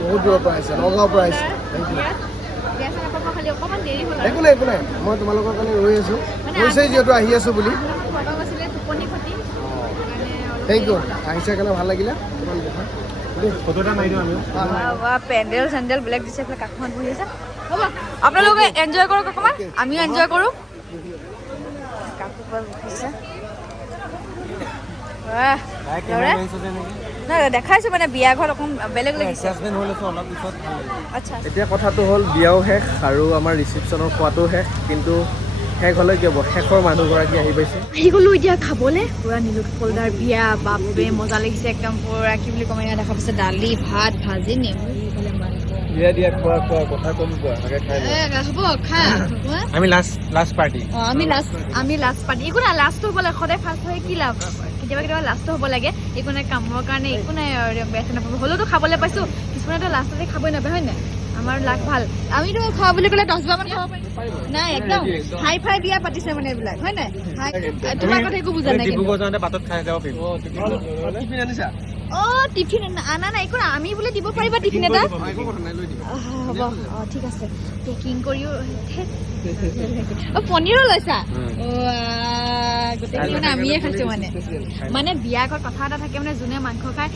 বহুত দূৰৰ পৰা আহিছে নগাঁৱৰ পৰা আহিছে একো নাই মই তোমালোকৰ কাৰণে ৰৈ আছোঁ কৈছে যিহেতু আহি আছোঁ বুলি থেংক ইউ আহিছে কাৰণে ভাল লাগিলে ফটো এটা মাৰি দিওঁ আমি পেণ্ডেল চেণ্ডেল বিলাক দিছে এইফালে কাষত বহি আছে হ'ব আপোনালোকে এনজয় কৰক অকণমান আমিও এনজয় কৰোঁ কাপোৰ বহিছে দেখাইছো মানে বিয়া ঘৰত অকণ বেলেগ লাগিছে আচ্ছা এতিয়া কথাটো হ'ল বিয়াও শেষ আৰু আমাৰ ৰিচিপশ্যনৰ খোৱাটো শেষ কিন্তু শেষ হ'লে কি হ'ব শেষৰ মানুহগৰাকী আহি পাইছে আহি গ'লো এতিয়া খাবলৈ পুৰা নীলোৎ পলদাৰ বিয়া বাপৰে মজা লাগিছে একদম পুৰা কি বুলি ক'ম এয়া দেখা পাইছে দালি ভাত ভাজি নেমু দিয়া খোৱা কথা কম কোৱা হ'ব খা আমি লাষ্ট পাৰ্টি আমি লাষ্ট পাৰ্টি একো নাই লাষ্টটো হ'ব লাগে সদায় ফাৰ্ষ্ট হৈ কি লাভ কেতিয়াবা লাষ্টটো হ'ব লাগে একো নাই কামৰ কাৰণে একো নাই বেয়া নাপাব হ'লেওতো খাবলৈ পাইছোঁ কিছুমানেতো লাষ্টতে খাবই নাপায় হয় নাই আমাৰ লাভ ভাল আমিতো খাওঁ বুলি ক'লে 10 বাৰমান খাব পাৰিম নাই একদম হাই ফাই বিয়া পাতিছে মানে এইবিলাক হয় নাই তোমাৰ কথা একো বুজা নাই টিফিন আনা নাই একো আমি বোলে দিব পাৰিবা টিফিন এটা হ'ব ঠিক আছে পেকিং কৰিও পনীৰো লৈছা গোটেইখিনি মানে আমিয়ে খাইছোঁ মানে বিয়া ঘৰত কথা এটা থাকে মানে যোনে মাংস খায়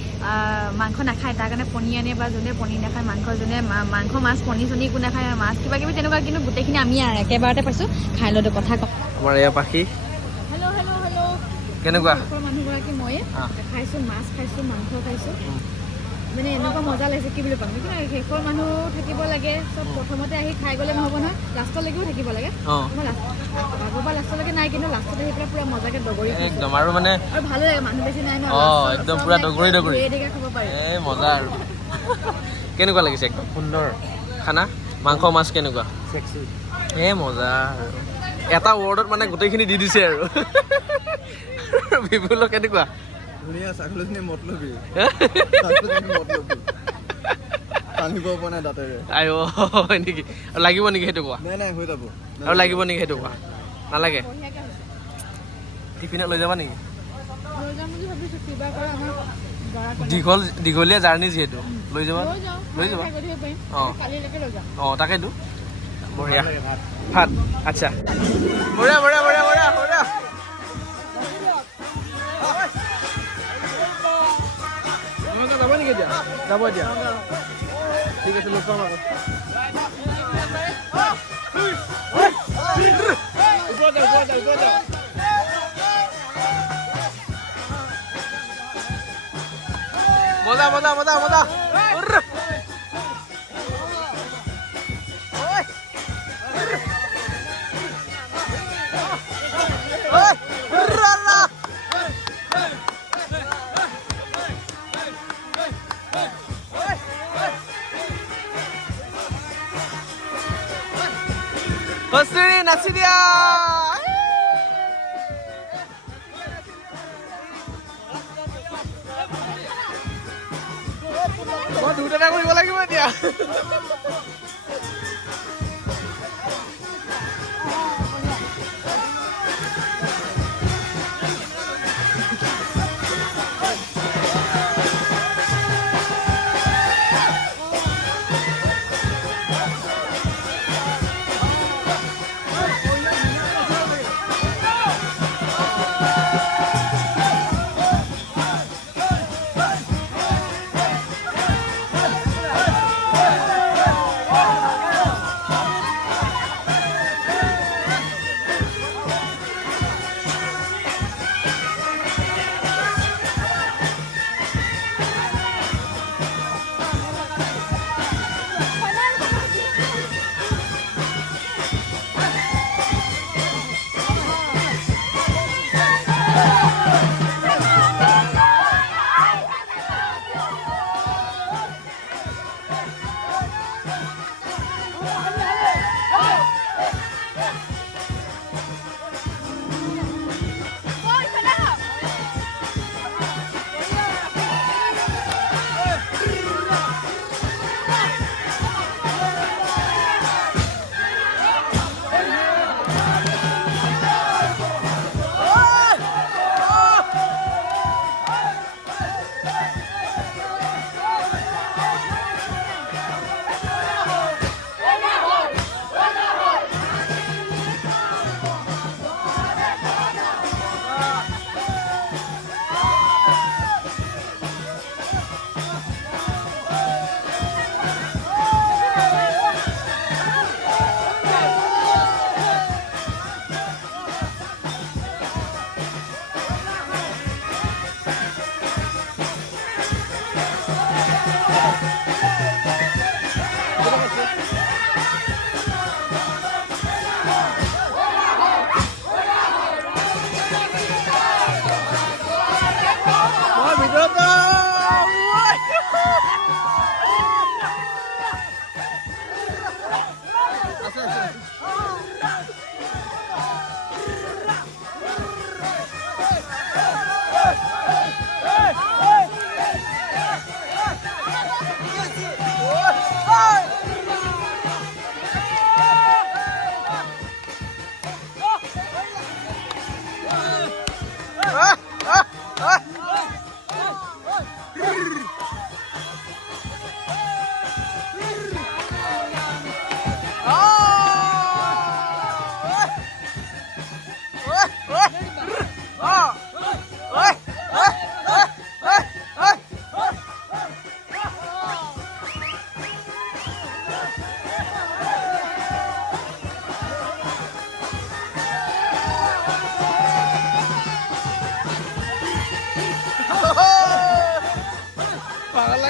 মাংস নাখায় তাৰ কাৰণে পনীৰ আনে বা যোনে পনীৰ নাখায় মাংস যোনে মাংস মাছ পনীৰ চনীৰ একো নাখায় মাছ কিবা কিবি তেনেকুৱা কিন্তু গোটেইখিনি আমি একেবাৰতে পাইছোঁ খাই লওঁতো কথা কওঁ আমাৰ এয়া পাখি কেনেকুৱা মানুহগৰাকী ময়ে খাইছোঁ মাছ খাইছোঁ মাংস খাইছোঁ মানে এনেকুৱা মজা লাগিছে কি বুলি ক'ম কিন্তু শেষৰ মানুহ থাকিব লাগে চব প্ৰথমতে আহি খাই গ'লে নহ'ব নহয় লাষ্টলৈকেও থাকিব লাগে আগৰ পৰা লাষ্টলৈকে নাই কিন্তু লাষ্টত আহি পেলাই পুৰা মজাকে দগৰি একদম আৰু মানে আৰু ভালো লাগে মানুহ বেছি নাই ন একদম পুৰা দগৰি খাব পাৰি মজা আৰু কেনেকুৱা লাগিছে একদম সুন্দৰ খানা মাংস মাছ কেনেকুৱা মজা আৰু এটা ৱৰ্ডত মানে গোটেইখিনি দি দিছে আৰু বিপুল কেনেকুৱা ধুনীয়া ছাগলীজনী মতলবী টানিব পৰা নাই দাঁতেৰে হয় নেকি আৰু লাগিব নেকি সেইটো কোৱা নাই হৈ যাব আৰু লাগিব নেকি সেইটো কোৱা নালাগে টিফিনত লৈ যাবা নেকি দীঘলীয়া জাৰ্ণি যিহেতু লৈ যাবা তাকেইতো বঢ়িয়া ভাত আচ্ছা বঢ়িয়া যাব নেকি এতিয়া যাব এতিয়া ঠিক আছে লগ পাম আকৌ মজা নাচি দিয়া মই দুটা কৰিব লাগিব এতিয়া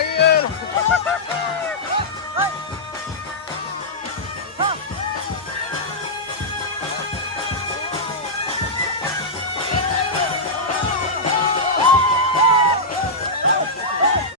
আহিল